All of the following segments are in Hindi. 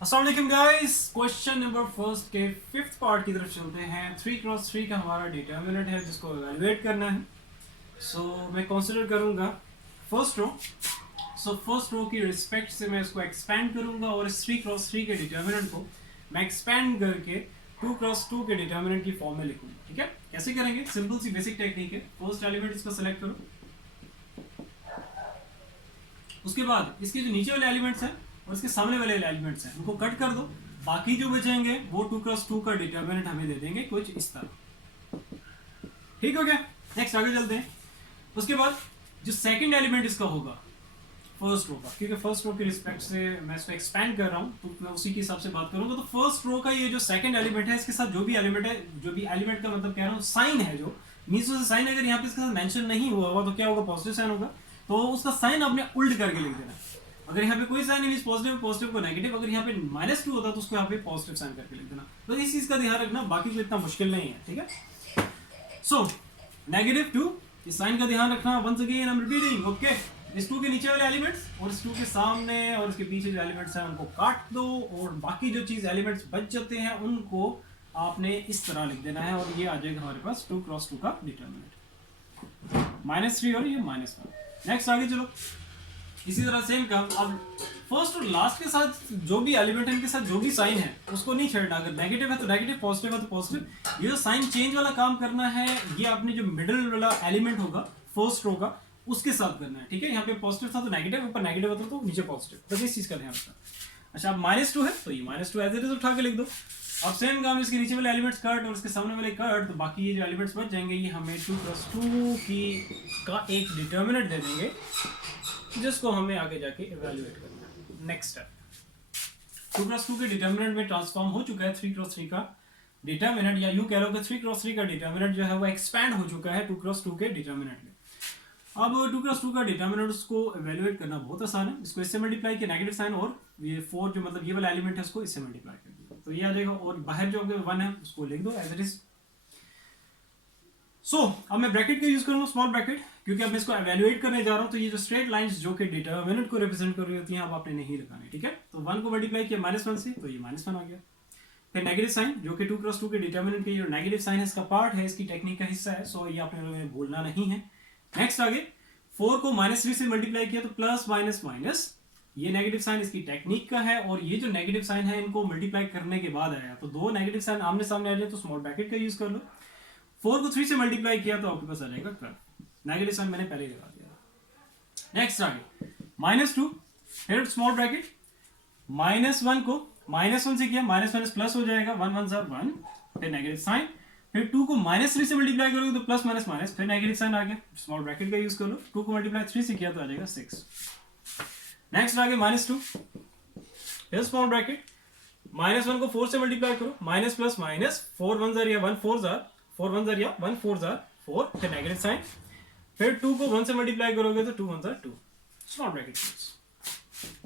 अस्सलाम वालेकुम गाइस, क्वेश्चन नंबर फर्स्ट के फिफ्थ पार्ट की तरफ चलते हैं। 3x3 का हमारा डिटर्मिनेंट है जिसको एवेलुएट करना है। मैं कंसीडर करूंगा फर्स्ट रो। फर्स्ट रो की रिस्पेक्ट से मैं इसको एक्सपेंड करूंगा और इस 3x3 के डिटर्मिनेंट को मैं एक्सपेंड करके 2x2 के डिटर्मिनेंट की फॉर्म में लिखूंगा। ठीक है, कैसे करेंगे? सिंपल सी बेसिक टेक्निक है। फर्स्ट एलिमेंट इसको सेलेक्ट करो, उसके बाद इसके जो नीचे वाले एलिमेंट्स हैं और इसके सामने वाले एलिमेंट्स हैं उनको कट कर दो। बाकी जो बचेंगे वो 2x2 का डिटर्मिनेंट हमें दे देंगे कुछ इस तरह। ठीक हो गया? नेक्स्ट आगे चलते हैं। उसके बाद जो सेकंड एलिमेंट इसका होगा फर्स्ट रो का, क्योंकि फर्स्ट रो के रिस्पेक्ट से मैं इसको एक्सपेंड कर रहा हूँ तो मैं उसी के हिसाब से बात करूंगा। तो फर्स्ट रो का ये जो सेकंड एलिमेंट है इसके साथ जो भी एलिमेंट है, जो भी एलिमेंट का मतलब कह रहा हूँ साइन है, जो मीन्स से साइन अगर यहाँ पे इसके साथ मेंशन नहीं हुआ होगा तो क्या होगा? पॉजिटिव साइन होगा। तो उसका साइन आपने उल्ट करके लिख देना। अगर यहाँ पे कोई साइन नहीं, पॉजिटिव पॉजिटिव को नेगेटिव, अगर यहाँ पे -2 होता तो उसको यहाँ पे पॉजिटिव साइन करके लिख देना। तो इस चीज का ध्यान रखना, बाकी तो इतना मुश्किल नहीं है। ठीक है, सो -2 इस साइन का ध्यान रखना। Once again I am repeating, okay. इस 2 के नीचे वाले एलिमेंट्स और इस 2 के सामने और इसके पीछे जो एलिमेंट्स हैं उनको काट दो और बाकी जो चीज एलिमेंट्स बच जाते हैं उनको आपने इस तरह लिख देना है और ये आ जाएगा हमारे पास 2x2 का डिटर्मिनेंट -3 और ये -1। नेक्स्ट आगे चलो, इसी तरह सेम काम। अब फर्स्ट और लास्ट के साथ जो भी एलिमेंट है इनके साथ जो भी साइन है उसको नहीं छेड़ना। अगर नेगेटिव है तो नेगेटिव, पॉजिटिव है तो पॉजिटिव। ये जो साइन चेंज वाला काम करना है ये आपने जो मिडिल वाला एलिमेंट होगा फर्स्ट रो का उसके साथ करना है। ठीक है, यहाँ पे पॉजिटिव था तो नेगेटिव, ऊपर नेगेटिव होता तो नीचे पॉजिटिव, बस इस चीज का ध्यान रखना। अच्छा, अब -2 है तो ये -2 एज इट इज उठा के लिख दो। अब सेम काम, इसके नीचे वाले एलिमेंट्स कट और इसके सामने वाले कट, तो बाकी ये जो एलिमेंट्स बच जाएंगे ये हमें 2x2 की का एक डिटर्मिनेंट दे देंगे जिसको हमें आगे जाके इवैल्यूएट करना है। नेक्स्ट स्टेप, 2x2 के डिटर्मिनेंट में ट्रांसफॉर्म हो चुका है 3x3 का डिटर्मिनेंट, या यूं कह लो कि 3x3 का डिटर्मिनेंट जो है वो एक्सपैंड हो चुका है 2x2 के डिटर्मिनेंट में। अब 2x2 का डिटर्मिनेंट उसको इवैल्यूएट करना बहुत आसान है। इसको इससे मल्टीप्लाई किया नेगेटिव साइन और ये 4 जो मतलब ये वाला एलिमेंट है उसको इससे मल्टीप्लाई कर दिया तो ये आ जाएगा, और बाहर जो 1 है उसको लिख दो एज इट इज। अब मैं ब्रैकेट का यूज करूंगा, स्मॉल ब्रैकेट, क्योंकि अब मैं इसको एवेल्युएट करने जा रहा हूं। तो ये जो स्ट्रेट लाइंस जो कि डिटरमिनेंट को रिप्रेजेंट कर रही होती हैं अब आपने नहीं लगानी। ठीक है, तो 1 को मल्टीप्लाई किया -1 से तो ये -1 आ गया। फिर नेगेटिव साइन जो कि 2x2 के डिटरमिनेंट के जो नेगेटिव साइन है इसका पार्ट है, इसकी टेक्निक का हिस्सा है। ये आपने लोगों ने भूलना नहीं है। नेक्स्ट आगे 4 को -3 से मल्टीप्लाई किया तो प्लस माइनस माइनस, ये नेगेटिव साइन इसकी टेक्निक का है, और ये जो नेगेटिव साइन है इनको मल्टीप्लाई करने के बाद आया तो दो नेगेटिव साइन आमने सामने आ जाए तो स्मॉल ब्रैकेट का यूज कर लो। 4 को 3 से मल्टीप्लाई किया तो आपके पास आ जाएगा 12। नेगेटिव साइन मैंने पहले ही लगा दिया। नेक्स्ट आगे -2, फिर स्मॉल ब्रैकेट, -1 को -1 से किया, -1 प्लस हो जाएगा, 1 1 1, फिर नेगेटिव साइन। फिर 2 को -3 से मल्टीप्लाई करोगे तो प्लस माइनस माइनस, फिर नेगेटिव साइन आ गया, स्मॉल ब्रैकेट का यूज कर लो। 2 को मल्टीप्लाई 3 से किया तो आ जाएगा 6। नेक्स्ट आगे -2, फिर स्मॉल ब्रैकेट, -1 को 4 से मल्टीप्लाई करो, माइनस प्लस माइनस, 4 1 जार या 1 4 जार, 4 1 जार या 1 4 जार 4, फिर नेगेटिव साइन। फिर 2 को 1 से मल्टीप्लाई करोगे तो 2 1 जार 2, स्मॉल ब्रैकेट।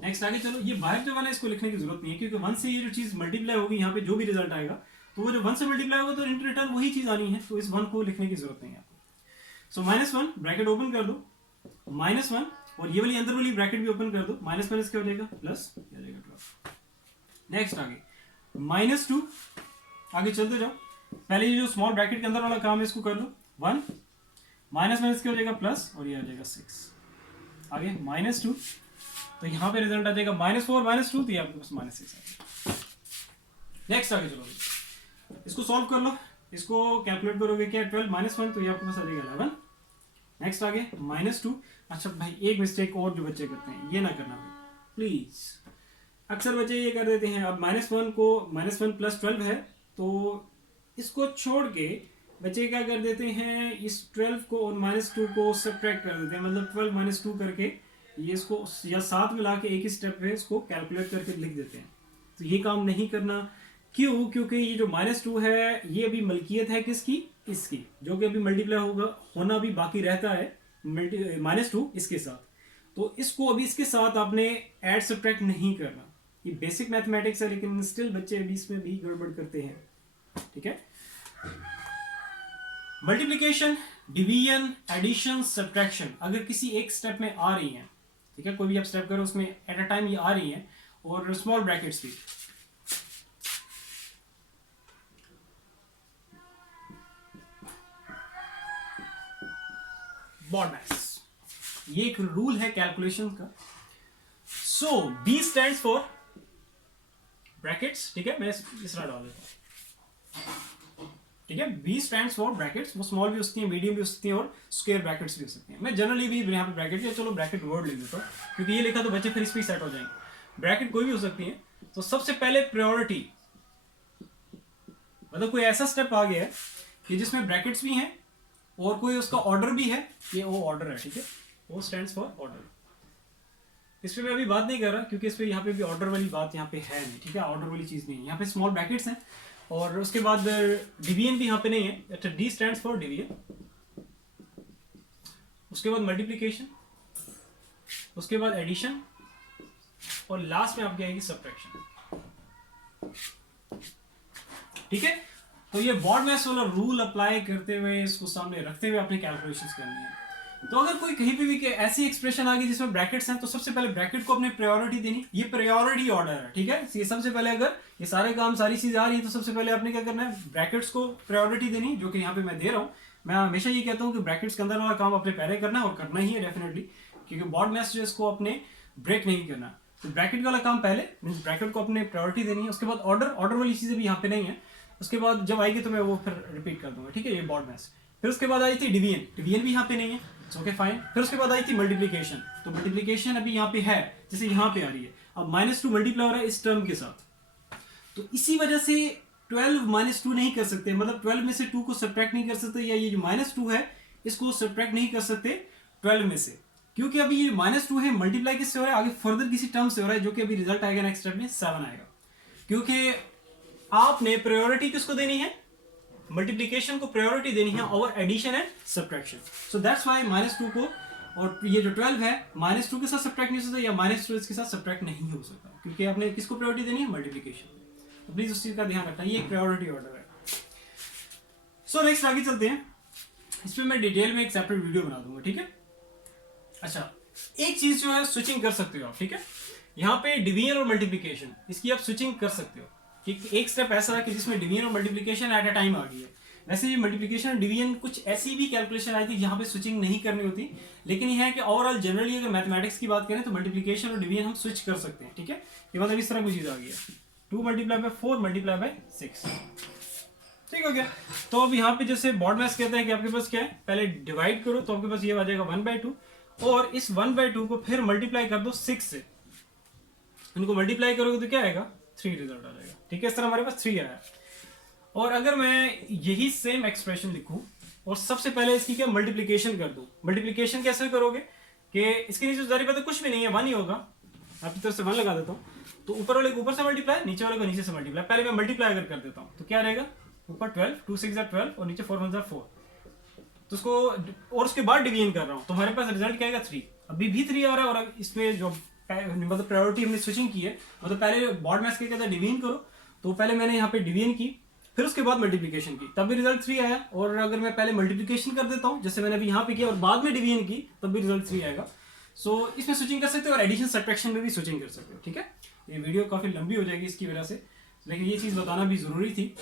नेक्स्ट आगे चलो, ये बाहर जो 1 है इसको लिखने की जरूरत नहीं है, क्योंकि 1 से ये जो चीज मल्टीप्लाई होगी यहाँ पे जो भी रिजल्ट आएगा तो वो जो 1 से मल्टीप्लाई होगा तो इन रिटर्न वही चीज आनी है, तो इस 1 को लिखने की जरूरत नहीं है आपको। -1 ब्रैकेट ओपन कर दो, -1 और ये वाली अंदर वाली ब्रैकेट भी ओपन कर दो, माइनस माइनस क्या हो जाएगा प्लस, क्या हो जाएगा 12। नेक्स्ट आगे -2, आगे चलते जाओ। पहले ये जो स्मॉल ब्रैकेट के अंदर वाला काम है इसको कर लो, 1 माइनस माइनस क्या हो जाएगा प्लस, और ये आ जाएगा 6। आगे -2 तो यहाँ पे रिजल्ट आ जाएगा -4 -2, तो ये आपके पास -6 आएगा। नेक्स्ट आगे चलो, इसको सॉल्व कर लो, इसको कैलकुलेट करोगे क्या 12 -1 तो ये आपके पास आ जाएगा 11। नेक्स्ट आगे -2। अच्छा भाई, एक मिस्टेक और जो बच्चे करते हैं ये ना करना भाई प्लीज। अक्सर बच्चे ये कर देते हैं, अब -1 को -1 प्लस 12 है तो इसको छोड़ के बच्चे क्या कर देते हैं, इस 12 को और -2 को सब्ट्रैक्ट कर देते हैं, मतलब 12 -2 करके ये इसको या साथ मिला के एक ही स्टेप पे इसको कैलकुलेट करके लिख देते हैं। तो ये काम नहीं करना। क्यों? क्योंकि ये जो -2 है ये अभी मलकियत है किसकी? इसकी, जो कि अभी मल्टीप्लाई होगा, होना भी बाकी रहता है -2 इसके साथ, तो इसको अभी इसके साथ आपने ऐड सब्ट्रैक्ट नहीं करना। ये बेसिक मैथमेटिक्स है, लेकिन स्टिल बच्चे अभी इसमें भी गड़बड़ करते हैं। ठीक है, मल्टीप्लिकेशन, डिवीजन, एडिशन, सब्ट्रैक्शन अगर किसी एक स्टेप में आ रही है, ठीक है, कोई भी आप स्टेप करो उसमें एट अ टाइम ये आ रही है, और स्मॉल ब्रैकेट्स भी, बॉड मैस, ये एक रूल है कैलकुलेशन का। सो बी स्टैंड्स फॉर ब्रैकेट्स, ठीक है, मैं इस तरह डाल देता हूँ, ठीक है। बी स्टैंड्स फॉर ब्रैकेट्स, वो स्मॉल भी हो सकती है, मीडियम भी हो सकती है और स्क्वायर ब्रैकेट्स भी हो सकती हैं। मैं जनरली भी यहाँ पे ब्रैकेट, या चलो ब्रैकेट वर्ड लिख देता हूँ क्योंकि ये लिखा तो बच्चे फिर इस पर सेट हो जाएंगे। ब्रैकेट कोई भी हो सकती है। तो सबसे पहले प्रायोरिटी, मतलब कोई ऐसा स्टेप आ गया है कि जिसमें ब्रैकेट्स भी हैं और कोई उसका ऑर्डर भी है, ये वो ऑर्डर है, ठीक है, वो स्टैंड्स फॉर ऑर्डर। इस पे मैं अभी बात नहीं कर रहा क्योंकि इस पे यहाँ पे भी ऑर्डर वाली बात यहाँ पे है नहीं, ठीक है, ऑर्डर वाली चीज नहीं है। यहाँ पे स्मॉल ब्रैकेट्स हैं और उसके बाद डिवीजन भी यहाँ पे नहीं है। अच्छा, डी स्टैंड्स फॉर डिवीजन, उसके बाद मल्टीप्लिकेशन, उसके बाद एडिशन और लास्ट में आपकी आएगी सब्ट्रैक्शन, ठीक है। तो ये बॉड मैस वाला रूल अप्लाई करते हुए, इसको सामने रखते हुए अपने कैलकुलेशंस करनी है। तो अगर कोई कहीं पे भी ऐसी एक्सप्रेशन आ गई जिसमें ब्रैकेट्स हैं, तो सबसे पहले ब्रैकेट को अपने प्रायोरिटी देनी। ये प्रायोरिटी ऑर्डर है, ठीक है। ये सबसे पहले अगर ये सारे काम, सारी चीज आ रही है, तो सबसे पहले आपने क्या करना है, ब्रैकेट्स को प्रायोरिटी देनी, जो कि यहाँ पे मैं दे रहा हूँ। मैं हमेशा ये कहता हूँ कि ब्रैकेट्स के अंदर वाला काम अपने पहले करना है और करना ही है डेफिनेटली, क्योंकि बॉड मैस जो इसको अपने ब्रेक नहीं करना। तो ब्रैकेट वाला काम पहले, मीन ब्रैकेट को अपने प्रायोरिटी देनी है। उसके बाद ऑर्डर वाली चीजें भी यहाँ पे नहीं है। उसके बाद जब आएगी तो मैं वो फिर रिपीट कर दूंगा, ठीक है, ये बॉड मैस। फिर उसके बाद आई थी डिवीजन भी यहाँ पे नहीं है, ओके फाइन। फिर उसके बाद आई थी मल्टीप्लिकेशन, तो मल्टीप्लिकेशन अभी यहाँ पे है, जैसे यहाँ पे आ रही है। अब -2 मल्टीप्लाई हो रहा है इस टर्म के साथ, तो इसी वजह से 12 -2 नहीं कर सकते, मतलब 12 में से 2 को सब्ट्रैक्ट नहीं कर सकते, या ये जो -2 है इसको सब्ट्रैक्ट नहीं कर सकते 12 में से, क्योंकि अभी ये -2 है, मल्टीप्लाई किससे हो रहा है, आगे फर्दर किसी टर्म से हो रहा है, जो कि अभी रिजल्ट आएगा नेक्स्ट स्टेप में 7 आएगा। क्योंकि आपने प्रायोरिटी किसको देनी है, मल्टीप्लिकेशन को प्रायोरिटी देनी है over addition and subtraction. So that's why -2 को, और ये जो 12 है -2 के साथ सब्ट्रैक्ट नहीं हो सकता, या -2 इसके साथ सब्ट्रैक्ट नहीं हो सकता, क्योंकि आपने किसको प्रायोरिटी देनी है, मल्टीप्लिकेशन। तो प्लीज उस चीज का ध्यान रखना, ये एक प्रायोरिटी ऑर्डर है। सो नेक्स्ट आगे चलते हैं। इस पे मैं डिटेल में एक सेपरेट वीडियो बना दूंगा, ठीक है। अच्छा, एक चीज जो है स्विचिंग कर सकते हो आप, ठीक है। यहाँ पे डिवीजन और मल्टीप्लिकेशन, इसकी आप स्विचिंग कर सकते हो कि एक स्टेप ऐसा है कि जिसमें डिवीजन और मल्टीप्लिकेशन एट अ टाइम आ गई है। वैसे ये मल्टीप्लिकेशन और डिवीजन कुछ ऐसी भी कैलकुलेशन आई थी जहां पे स्विचिंग नहीं करनी होती, लेकिन यह है कि ओवरऑल जनरली अगर मैथमेटिक्स की बात करें तो मल्टीप्लिकेशन और डिवीजन हम स्विच कर सकते हैं, ठीक है। ये मतलब इस तरह कोई चीज आ गई है, 2 × 4 × 6, ठीक हो गया। तो अब यहाँ पे जैसे बॉड मैथ्स कहते हैं कि आपके पास क्या है, पहले डिवाइड करो तो आपके पास ये आ जाएगा 1/2, और इस 1/2 को फिर मल्टीप्लाई कर दो 6 से, इनको मल्टीप्लाई करोगे तो क्या आएगा, 3 रिजल्ट आ जाएगा, ठीक है। इस तरह हमारे पास 3 आया। और अगर मैं यही सेम एक्सप्रेशन लिखूं और सबसे पहले इसकी क्या मल्टीप्लिकेशन कर दूं, मल्टीप्लिकेशन कैसे करोगे कि इसके नीचे जारी बात कुछ भी नहीं है, 1 ही होगा, आपकी तरफ से 1 लगा देता हूँ, तो ऊपर वाले को ऊपर से मल्टीप्लाई, नीचे वाले को नीचे से मल्टीप्लाई। पहले मैं मल्टीप्लाई अगर कर देता हूँ तो क्या रहेगा, ऊपर 12, 2 6 12 और नीचे 4 1 4, तो उसको और उसके बाद डिवीजन कर रहा हूँ, तो हमारे पास रिजल्ट क्या आएगा 3। अभी भी 3 आ रहा है, और इसमें जो मतलब प्रायोरिटी हमने स्विचिंग की है, मतलब पहले बॉड मैथ्स के कहता है डिवीजन करो, तो पहले मैंने यहाँ पे डिवीजन की, फिर उसके बाद मल्टीप्लिकेशन की, तब भी रिजल्ट 3 आया। और अगर मैं पहले मल्टीप्लिकेशन कर देता हूँ जैसे मैंने अभी यहाँ पे किया और बाद में डिवीजन की, तब भी रिजल्ट 3 आएगा। सो इसमें स्विचिंग कर सकते हो और एडिशन सब्ट्रैक्शन में भी स्विचिंग कर सकते हो, ठीक है। ये वीडियो काफी लंबी हो जाएगी इसकी वजह से, लेकिन ये चीज बताना भी जरूरी थी।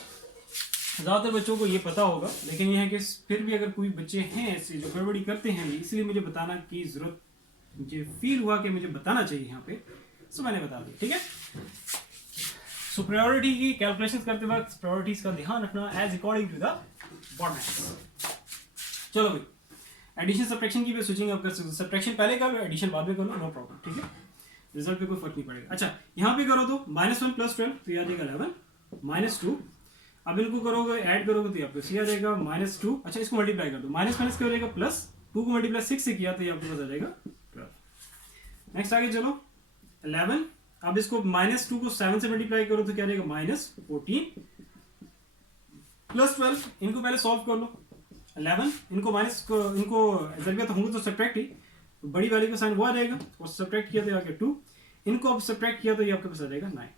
ज्यादातर बच्चों को ये पता होगा, लेकिन ये है कि फिर भी अगर कोई बच्चे हैं ऐसे जो गड़बड़ी करते हैं, इसलिए मुझे बताना की जरूरत, मुझे फील हुआ कि मुझे बताना चाहिए यहाँ पे, सो मैंने बता दिया, ठीक है। सो प्रायोरिटी की कैलकुलेशन करते वक्त प्रायोरिटीज का ध्यान रखना as according to the BODMAS. चलो भाई, एडिशन सब्ट्रैक्शन की भी स्विचिंग आप कर सकते हो, सब्ट्रैक्शन पहले कर लो, एडिशन बाद में कर लो, नो प्रॉब्लम, ठीक है। रिजल्ट पे कोई फर्क नहीं पड़ेगा। अच्छा, यहाँ पे करो तो -1 + 12 तो आ जाएगा 11 -2। अब इनको करोगे ऐड करोगे तो आपको सी आ जाएगा -2। अच्छा, इसको मल्टीप्लाई कर दो, माइनस माइनस क्या हो जाएगा प्लस, 2 को मल्टीप्लाई 6 से किया तो ये आपके पास आ जाएगा 12। नेक्स्ट आगे चलो 11। अब इसको -2 को 7 से मल्टीप्लाई करो तो क्या रहेगा -14 + 12। इनको पहले सॉल्व कर लो, 11 इनको माइनस को इनको जरूरत होंगे तो सब्ट्रैक्ट ही, तो बड़ी वाली का साइन वो आ जाएगा, और सब्ट्रैक्ट किया तो आ गया 2, इनको अब सब्ट्रैक्ट किया तो ये आपके पास आ जाएगा 9।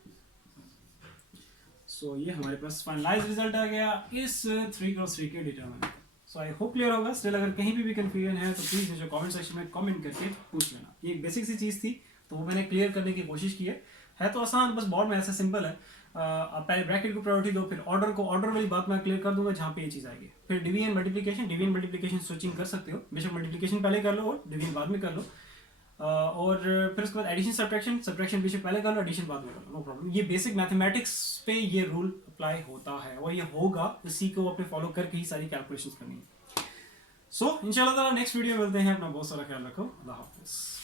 सो ये हमारे पास फाइनलाइज रिजल्ट आ गया इस 3x3 के determinant. So I hope clear होगा। स्टिल अगर कहीं भी कंफ्यूजन है तो प्लीज मुझे कमेंट सेक्शन में कमेंट करके पूछ लेना। ये एक बेसिक सी चीज़ थी तो वो मैंने क्लियर करने की कोशिश की है तो आसान, बस बॉर्ड में ऐसा सिंपल है। आप पहले ब्रैकेट को प्रायोरिटी दो, फिर ऑर्डर को, ऑर्डर वाली बात मैं क्लियर कर दूंगा जहाँ पे ये चीज़ आएगी। फिर डिवीजन मल्टीप्लिकेशन स्विचिंग कर सकते हो, बेशक मल्टीप्लिकेशन पहले कर लो और डिवीजन बाद में कर लो। और फिर उसके बाद एडिशन सब्ट्रैक्शन बेशक पहले कर लो, एडिशन बाद में कर लो, नो प्रॉब्लम। ये बेसिक मैथमेटिक्स पे ये रूल अप्लाई होता है और ये होगा, इसी को अपने फॉलो करके ही सारी कैलकुलेशंस करनी है। सो इंशाल्लाह नेक्स्ट वीडियो मिलते हैं, अपना बहुत सारा ख्याल रखो, अल्लाह हाफिज़।